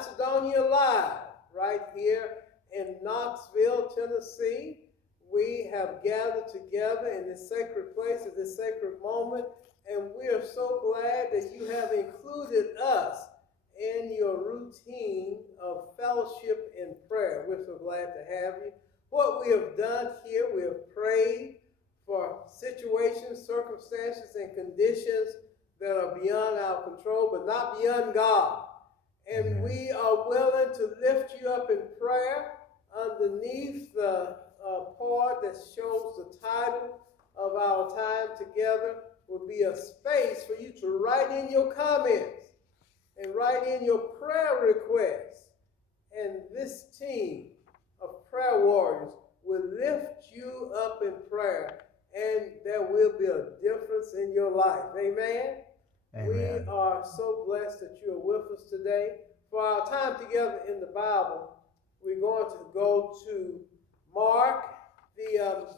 Macedonia Live right here in Knoxville, Tennessee. We have gathered together in this sacred place at this sacred moment, and we are so glad that you have included us in your routine of fellowship and prayer. We're so glad to have you. What we have done here, we have prayed for situations, circumstances, and conditions that are beyond our control, but not beyond God. And we are willing to lift you up in prayer underneath the part that shows the title of our time together will be a space for you to write in your comments and write in your prayer requests. And this team of prayer warriors will lift you up in prayer, and there will be a difference in your life. Amen? Amen. We are so blessed that you are with us today. For our time together in the Bible, we're going to go to Mark, the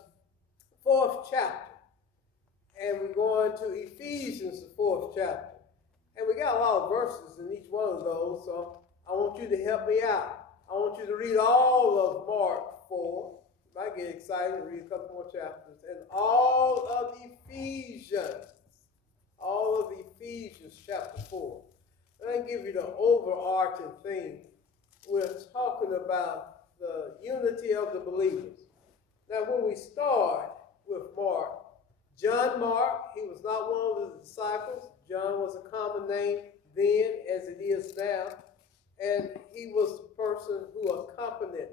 4th chapter. And we're going to Ephesians, the 4th chapter. And we got a lot of verses in each one of those, so I want you to help me out. I want you to read all of Mark 4. You might get excited and read a couple more chapters. And all of Ephesians. All of Ephesians chapter 4. Let me give you the overarching theme. We're talking about the unity of the believers. Now, when we start with Mark, John Mark, he was not one of the disciples. John was a common name then as it is now. And he was the person who accompanied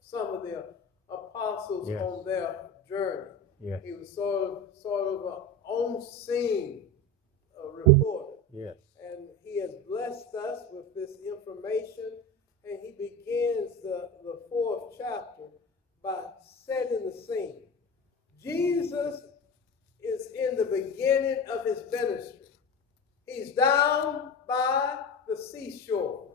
some of the apostles on their journey. Yes. He was sort of an on-scene reporter. Yes. And he has blessed us with this information. And he begins the 4th chapter by setting the scene. Jesus is in the beginning of his ministry. He's down by the seashore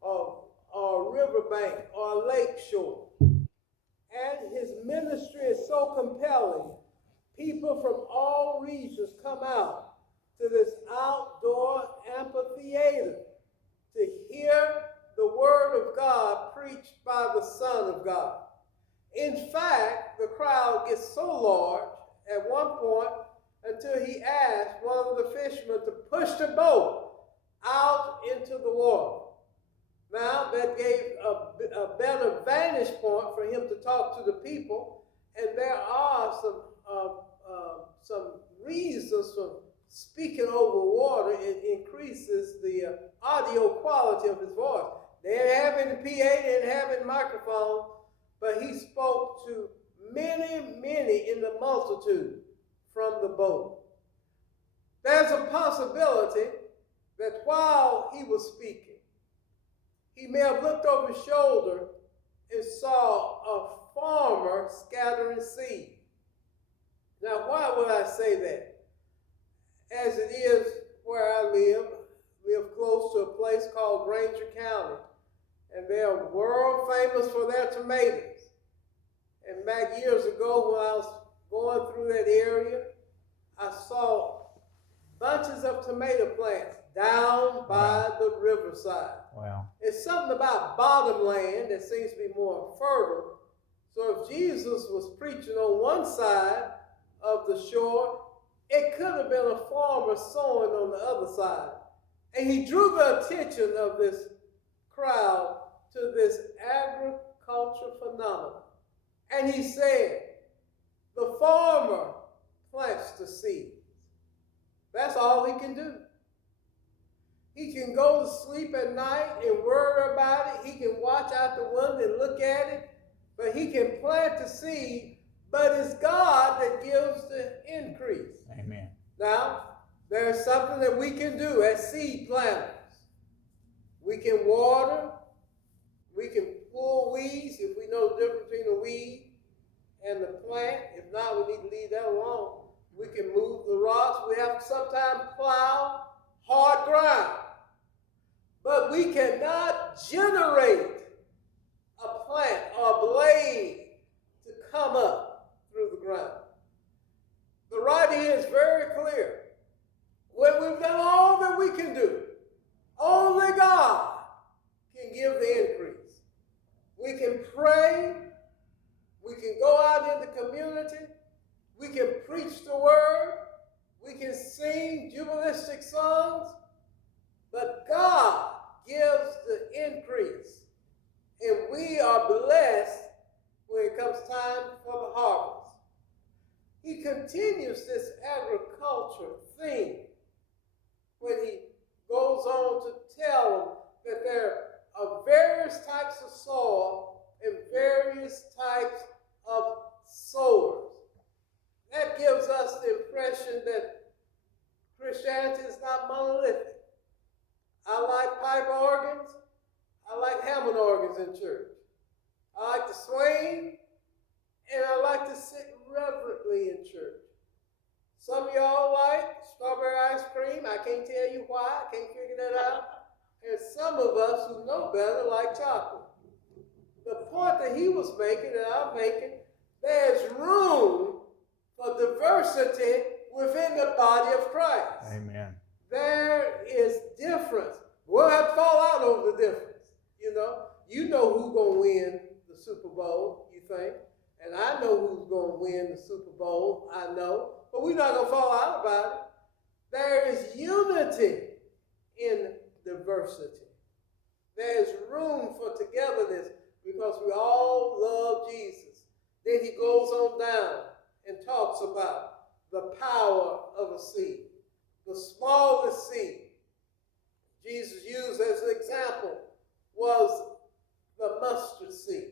or riverbank or lake shore. And his ministry is so compelling. People from all regions come out to this outdoor amphitheater to hear the word of God preached by the Son of God. In fact, the crowd gets so large at one point until he asked one of the fishermen to push the boat out into the water. Now, that gave a better vantage point for him to talk to the people, and there are some reasons for speaking over water. It increases the audio quality of his voice. They didn't have any PA, they didn't have any microphone, but he spoke to many in the multitude from the boat. There's a possibility that while he was speaking, he may have looked over his shoulder and saw a farmer scattering seed. Now, why would I say that? As it is where I live close to a place called Granger County, and they are world famous for their tomatoes. And back years ago when I was going through that area, I saw bunches of tomato plants down by the riverside. Wow. It's something about bottomland that seems to be more fertile. So if Jesus was preaching on one side of the shore, it could have been a farmer sowing on the other side. And he drew the attention of this crowd to this agriculture phenomenon. And he said, the farmer plants the seeds. That's all he can do. He can go to sleep at night and worry about it. He can watch out the window and look at it. But he can plant the seed, but it's God that gives the increase. Amen. Now, there's something that we can do as seed planters. We can water. We can pull weeds if we know the difference between the weed and the plant. If not, we need to leave that alone. We can move the rocks. We have to sometimes plow hard ground. But we cannot generate a plant or a blade to come up through the ground. The writing here is very clear. When we've done all that we can do, only God evangelistic songs, but God gives the increase. And we are blessed when it comes time for the harvest. He continues this agriculture theme when he goes on to tell them that there are various types of soil and various types of sowers. That gives us the impression that Christianity is not monolithic. I like pipe organs. I like Hammond organs in church. I like to swing, and I like to sit reverently in church. Some of y'all like strawberry ice cream. I can't tell you why. I can't figure that out. And some of us who know better like chocolate. The point that he was making and I'm making, there's room for diversity within the body of Christ. Amen. There is difference. We'll have to fall out over the difference. You know who's going to win the Super Bowl, you think. And I know who's going to win the Super Bowl, I know. But we're not going to fall out about it. There is unity in diversity. There is room for togetherness because we all love Jesus. Then he goes on down and talks about the power of a seed. The smallest seed Jesus used as an example was the mustard seed.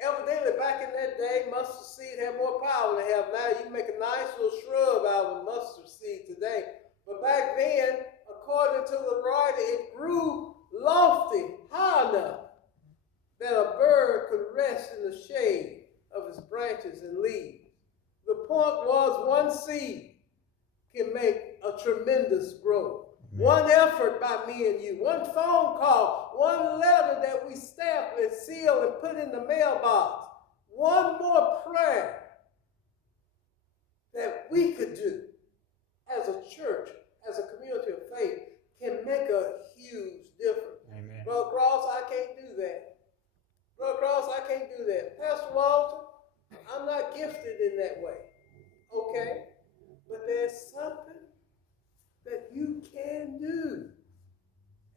Evidently, back in that day, mustard seed had more power than they have now. You can make a nice little shrub out of a mustard seed today. But back then, according to the writer, it grew lofty, high enough that a bird could rest in the shade of its branches and leaves. The point was one seed can make a tremendous growth. One effort by me and you, one phone call, one letter that we stamp and seal and put in the mailbox, one more prayer that we could do as a church, as a community of faith, can make a huge difference. Amen. Brother Cross, I can't do that. Brother Cross, I can't do that. Pastor Walter, I'm not gifted in that way. Okay? But there's something that you can do.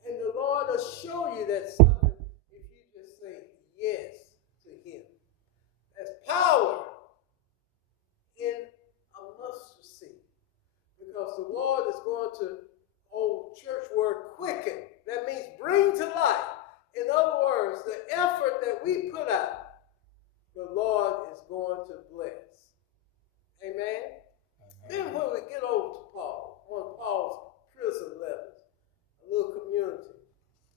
And the Lord will show you that something if you just say yes to him. There's power in a mustard seed. Because the Lord is going to, church word, quicken. That means bring to life. In other words, the effort that we put out, the Lord is going to bless. Amen? Then when we get over to Paul, one of Paul's prison letters, a little community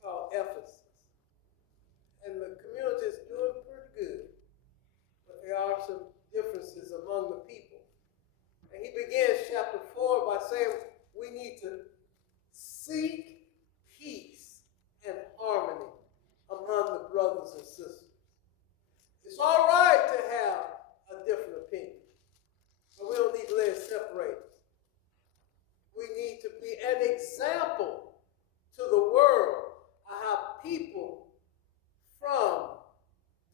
called Ephesus. And the community is doing pretty good. But there are some differences among the people. And he begins chapter 4 by saying we need to seek peace and harmony among the brothers and sisters. It's all right to have a different opinion. But we don't need to let it separate us. We need to be an example to the world of how people from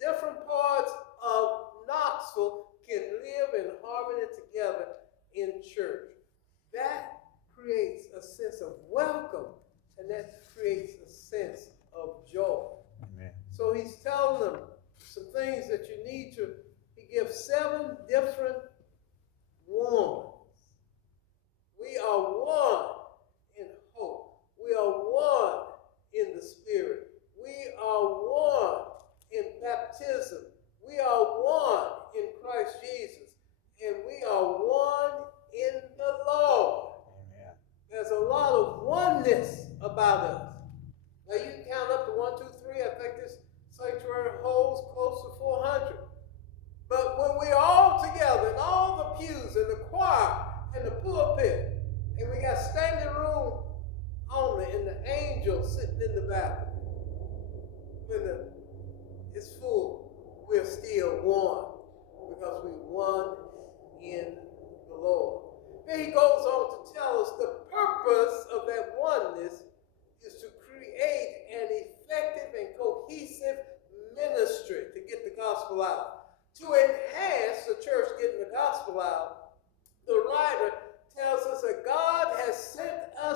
different parts of Knoxville can live in harmony together in church. That creates a sense of welcome, and that creates a sense of joy. Amen. So he's telling them some things that you need to, he gives 7 different warnings. We are one in hope. We are one in the Spirit. We are one in baptism. We are one in Christ Jesus. And we are one in the Lord. Amen. There's a lot of oneness about us. Now you can count up to 1, 2, 3. I think this sanctuary holds close to 400. But when we're all together in all the pews and the choir and the pulpit, and we got standing room only and the angels sitting in the balcony, when it's full, we're still one because we're one in the Lord. Then he goes on to tell us the purpose of that oneness is to create an effective and cohesive ministry to get the gospel out. To enhance the church getting the gospel out, the writer tells us that God has sent us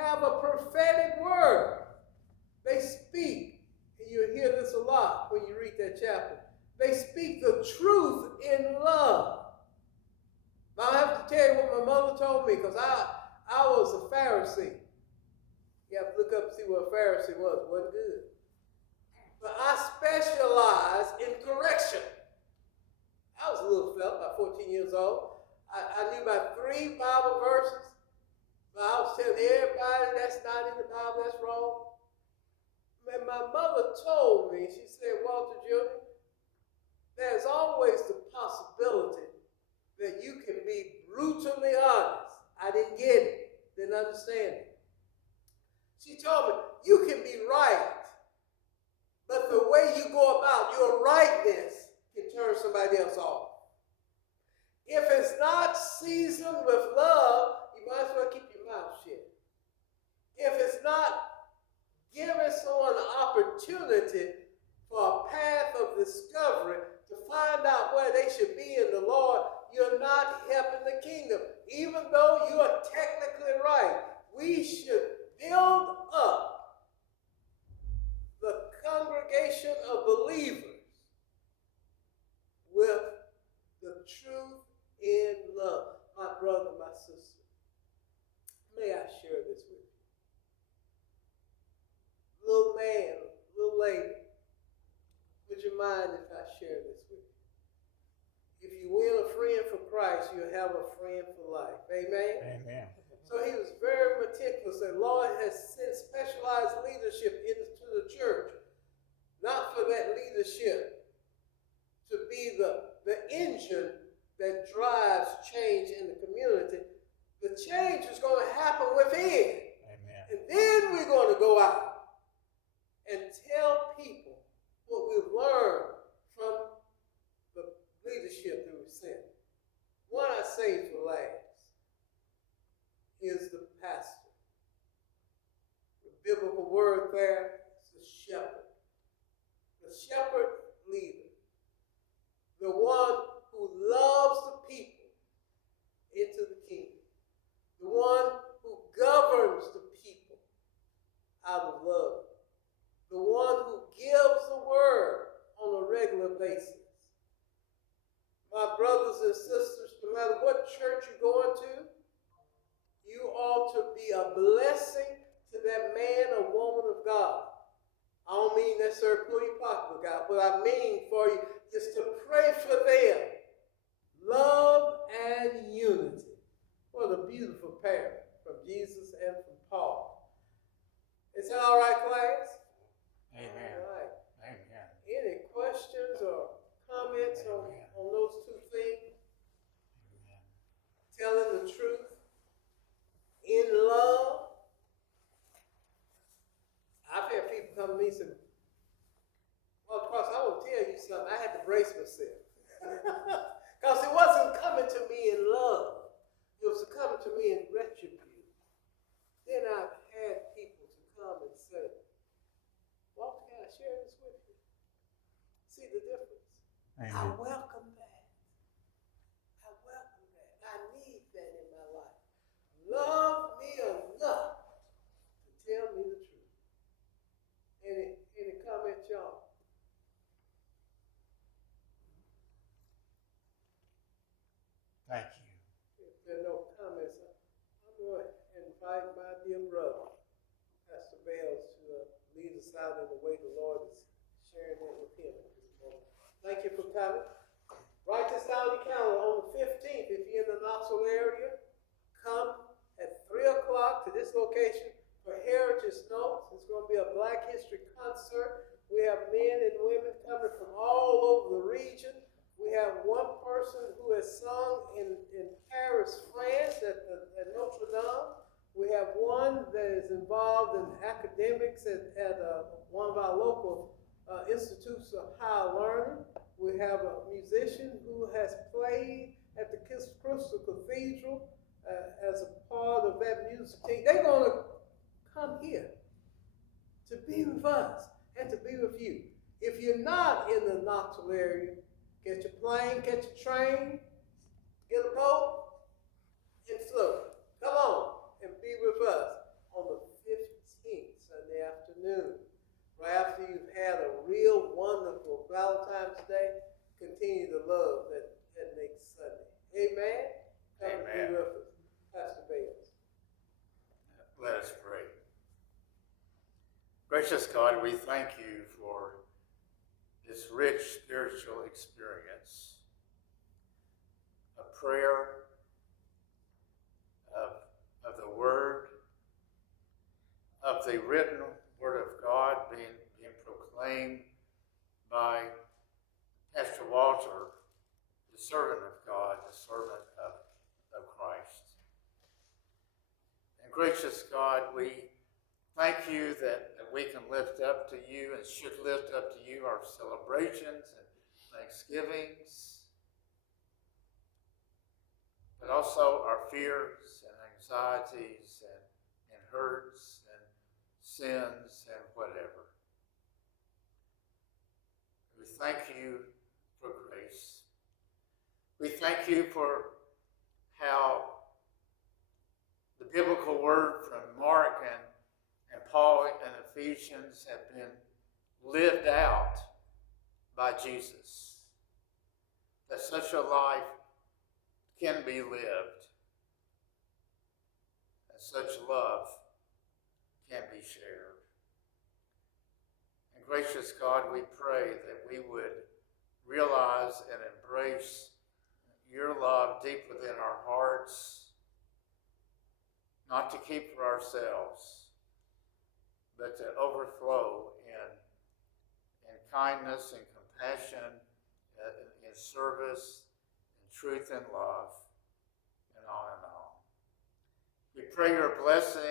have a prophetic word. They speak, and you'll hear this a lot when you read that chapter. They speak the truth in love. Now, I have to tell you what my mother told me, because I was a Pharisee. You have to look up and see what a Pharisee was. It wasn't good. But I specialized in correction. I was a little fella, about 14 years old. I knew about 3 Bible verses. But I was telling everybody that's not in the Bible, that's wrong. And my mother told me, she said, Walter Jr., there's always the possibility that you can be brutally honest. I didn't get it, didn't understand it. She told me, you can be right, but the way you go about your rightness can turn somebody else off. If it's not seasoned with love, you might as well keep your mouth shut. If it's not giving someone an opportunity for a path of discovery to find out where they should be in the Lord, you're not helping the kingdom. Even though you are technically right, we should build up the congregation of believers with the truth in love. My brother, my sister, may I share this with you? Little man, little lady, would you mind if I share this with you? If you win a friend for Christ, you'll have a friend for life. Amen? Amen. So he was very meticulous. The Lord has sent specialized leadership into the church, not for that leadership to be the engine that drives change in the community. The change is going to happen within. Amen. And then we're going to go out and tell people what we've learned from the leadership that we've sent. One I say for last is the pastor. The biblical word there is the shepherd. The shepherd leader. The one who loves the people into the kingdom. The one who governs the people out of love. The one who gives the word on a regular basis. My brothers and sisters, no matter what church you're going to, you ought to be a blessing to that man or woman of God. I don't mean necessarily pull your pocketbook out. What I mean for you is to pray for them. Love and unity. What a beautiful pair from Jesus and from Paul. Is that all right, class? Amen. All right. Amen. Any questions or comments on those 2 things? Amen. Telling the truth in love. I've had people come to me and say, well, of course, I want to tell you something. I had to brace myself. Because it wasn't coming to me in love. It was coming to me in retribution. Then I've had people to come and say, Walter, can I share this with you? See the difference? Amen. I welcome that. I welcome that. I need that in my life. Love me enough to tell me the truth. Any comments, y'all? Thank you. If there are no comments, I'm going to invite my dear brother, Pastor Bales, to lead us out in the way the Lord is sharing it with him at this moment. Thank you for coming. Write this down in your calendar. On the 15th, if you're in the Knoxville area, come at 3 o'clock to this location for Heritage Notes. It's going to be a Black History concert. We have men and women coming from all over the region. We have one person who has sung in Paris, France at Notre Dame. We have one that is involved in academics at one of our local institutes of higher learning. We have a musician who has played at the Crystal Cathedral as a part of that music team. They're going to come here to be with us and to be with you. If you're not in the Knoxville area, catch a plane, catch a train, get a boat, and float. Come on and be with us on the Gracious God, we thank you for this rich spiritual experience of prayer, of the Word, of the written Word of God being proclaimed by Pastor Walter, the servant of God, the servant of Christ. And gracious God, we thank you that we can lift up to you and should lift up to you our celebrations and thanksgivings, but also our fears and anxieties and hurts and sins and whatever. We thank you for grace. We thank you for how the biblical word from Mark and Paul and Ephesians have been lived out by Jesus. That such a life can be lived. And such love can be shared. And gracious God, we pray that we would realize and embrace your love deep within our hearts, not to keep for ourselves, but to overflow in kindness and compassion, in service, in truth and love, and on and on. We pray your blessing